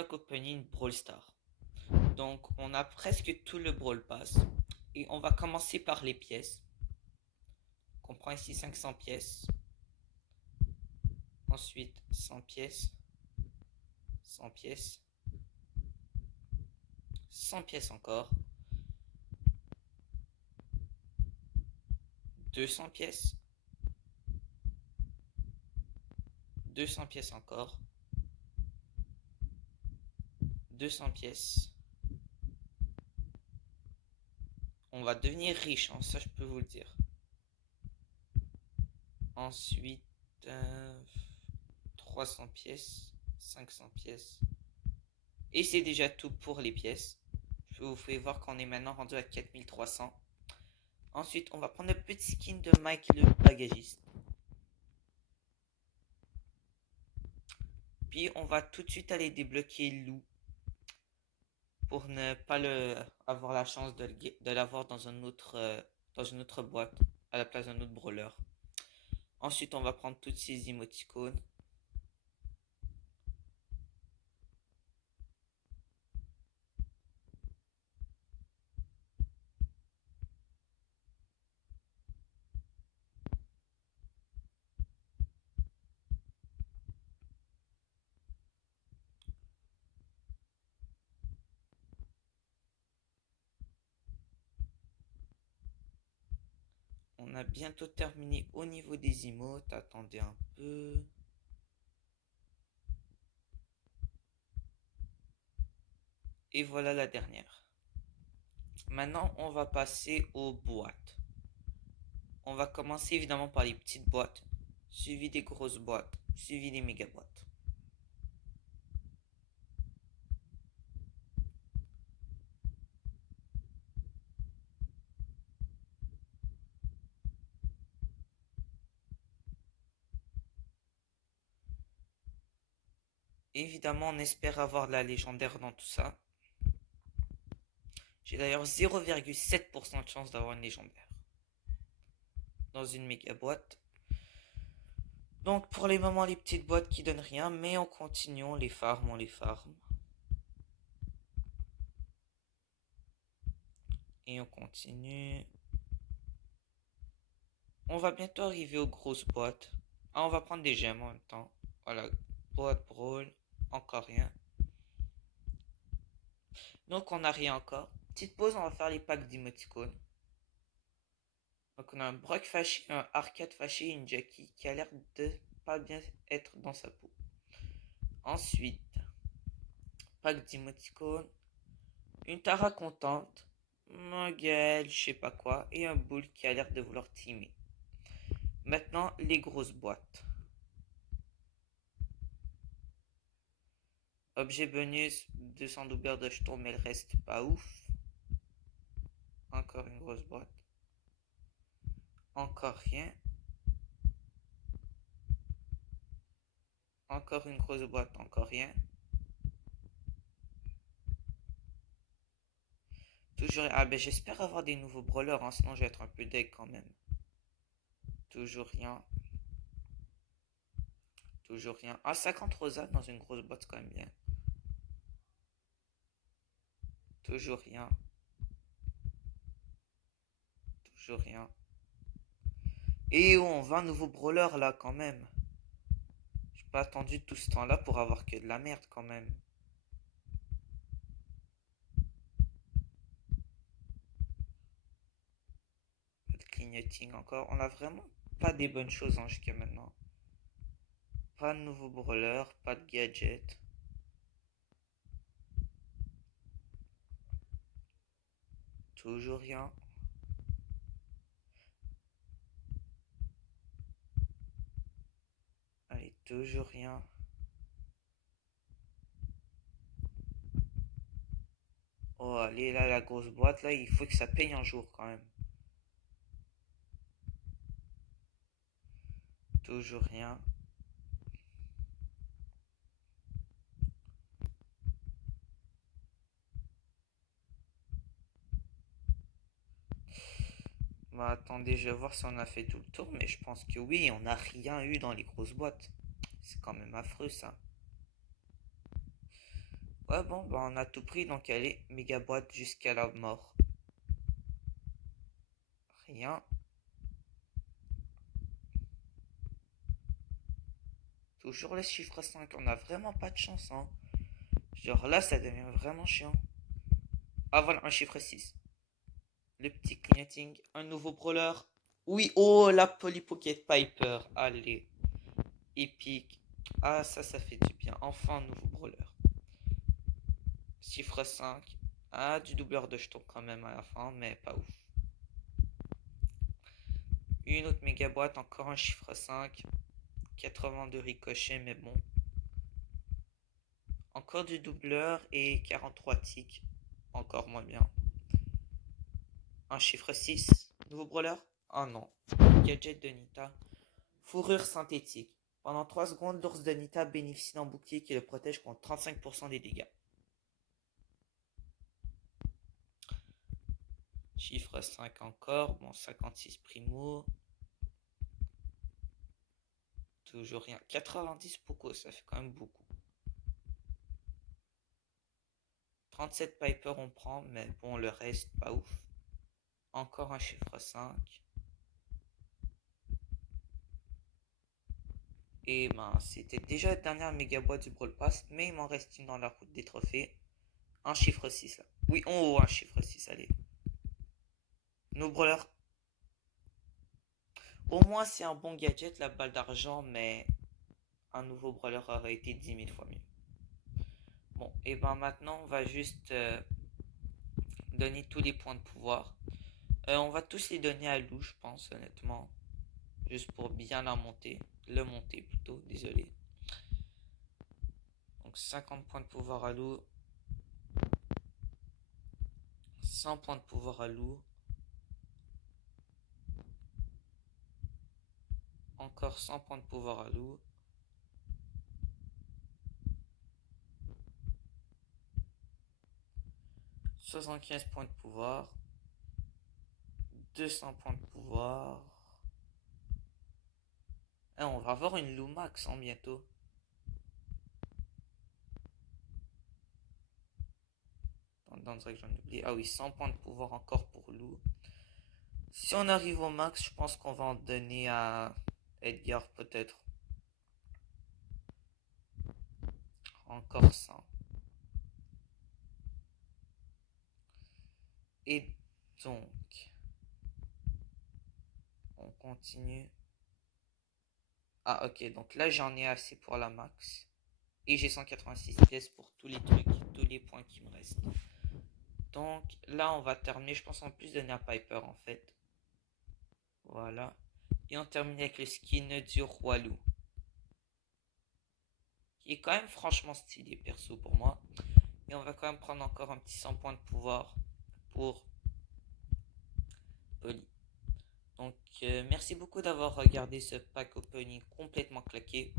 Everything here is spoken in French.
Pack Opening Brawl Stars. Donc on a presque tout le Brawl Pass. Et on va commencer par les pièces. On prend ici 500 pièces. Ensuite 100 pièces. 100 pièces. 100 pièces encore. 200 pièces. 200 pièces encore. 200 pièces. On va devenir riche, hein, ça je peux vous le dire. Ensuite, 300 pièces, 500 pièces. Et c'est déjà tout pour les pièces. Je vous fais voir qu'on est maintenant rendu à 4300. Ensuite, on va prendre le petit skin de Mike le bagagiste. Puis on va tout de suite aller débloquer Lou pour ne pas avoir la chance de l'avoir dans dans une autre boîte à la place d'un autre brawler. Ensuite, on va prendre toutes ces émoticônes. On a bientôt terminé au niveau des emotes. Attendez un peu. Et voilà la dernière. Maintenant, on va passer aux boîtes. On va commencer évidemment par les petites boîtes, suivi des grosses boîtes, suivi des méga boîtes. Évidemment, on espère avoir la légendaire dans tout ça. J'ai d'ailleurs 0,7% de chance d'avoir une légendaire dans une méga boîte. Donc pour les moments, les petites boîtes qui donnent rien, mais on continue, on les farm, on les farm. Et on continue. On va bientôt arriver aux grosses boîtes. Ah, on va prendre des gemmes en même temps. Voilà, boîte brawl, encore rien. Donc on n'a rien encore. Petite pause, on va faire les packs d'emoticônes. Donc on a un Brock fâché, un Arcade fâché et une Jackie qui a l'air de pas bien être dans sa peau. Ensuite, pack d'emoticônes, une Tara contente, un Gaël, je sais pas quoi, et un Bull qui a l'air de vouloir teamer. Maintenant, les grosses boîtes. Objet bonus, 200 doubleurs de jetons, mais le reste pas ouf. Encore une grosse boîte. Encore rien. Encore une grosse boîte, encore rien. Toujours. Ah ben j'espère avoir des nouveaux brawlers, hein, sinon je vais être un peu deg quand même. Toujours rien. Toujours rien. Ah, 50 rosas dans une grosse boîte, c'est quand même bien. Toujours rien. Toujours rien. Et on va un nouveau brawler là quand même. J'ai pas attendu tout ce temps-là pour avoir que de la merde quand même. Pas de clignoting encore. On a vraiment pas des bonnes choses hein, jusqu'à maintenant. Pas de nouveau brawler, pas de gadget. Toujours rien. Allez, toujours rien. Oh, allez, là, la grosse boîte, là, il faut que ça paye un jour quand même. Toujours rien. Bah, attendez, je vais voir si on a fait tout le tour, mais je pense que oui, on n'a rien eu dans les grosses boîtes. C'est quand même affreux, ça. Ouais, bon, bah, on a tout pris, donc allez, méga boîte jusqu'à la mort. Rien. Toujours le chiffre 5. On a vraiment pas de chance, hein. Genre là, ça devient vraiment chiant. Ah, voilà, un chiffre 6. Le petit clignoting. Un nouveau brawler. Oui, oh, la Polly Pocket Piper. Allez, épique. Ah, ça fait du bien. Enfin, un nouveau brawler. Chiffre 5. Ah, du doubleur de jetons quand même à la fin, mais pas ouf. Une autre méga boîte, encore un chiffre 5. 82 ricochets, mais bon. Encore du doubleur et 43 tics. Encore moins bien. Un chiffre 6. Nouveau brawler. Oh non. Gadget de Nita. Fourrure synthétique. Pendant 3 secondes, l'ours de Nita bénéficie d'un bouclier qui le protège contre 35% des dégâts. Chiffre 5 encore. Bon, 56 primo. Toujours rien. 90 Poco, ça fait quand même beaucoup. 37 Piper on prend, mais bon, le reste, pas ouf. Encore un chiffre 5. Et ben, c'était déjà la dernière méga boîte du Brawl Pass, mais il m'en reste une dans la route des trophées. Un chiffre 6 là. Oui, oh, un chiffre 6, allez. Nos brawlers. Au moins, c'est un bon gadget, la balle d'argent, mais un nouveau brawler aurait été 10 000 fois mieux. Bon, et ben maintenant, on va juste donner tous les points de pouvoir. On va tous les donner à Lou, je pense, honnêtement. Juste pour bien la monter. Le monter plutôt, désolé. Donc 50 points de pouvoir à Lou. 100 points de pouvoir à Lou. Encore 100 points de pouvoir à Lou. 75 points de pouvoir. 200 points de pouvoir. Et on va avoir une Lou Max en bientôt. Dans que j'en oublie. Ah oui, 100 points de pouvoir encore pour Lou. Si on arrive au max, je pense qu'on va en donner à Edgar peut-être. Encore 100. Et donc, on continue. Ah ok, donc là j'en ai assez pour la max. Et j'ai 186 pièces pour tous les trucs, tous les points qui me restent. Donc là on va terminer, je pense en plus donner à Piper en fait. Voilà. Et on termine avec le skin du Roi Loup. Qui est quand même franchement stylé perso pour moi. Et on va quand même prendre encore un petit 100 points de pouvoir pour Polly. Donc merci beaucoup d'avoir regardé ce pack opening complètement claqué.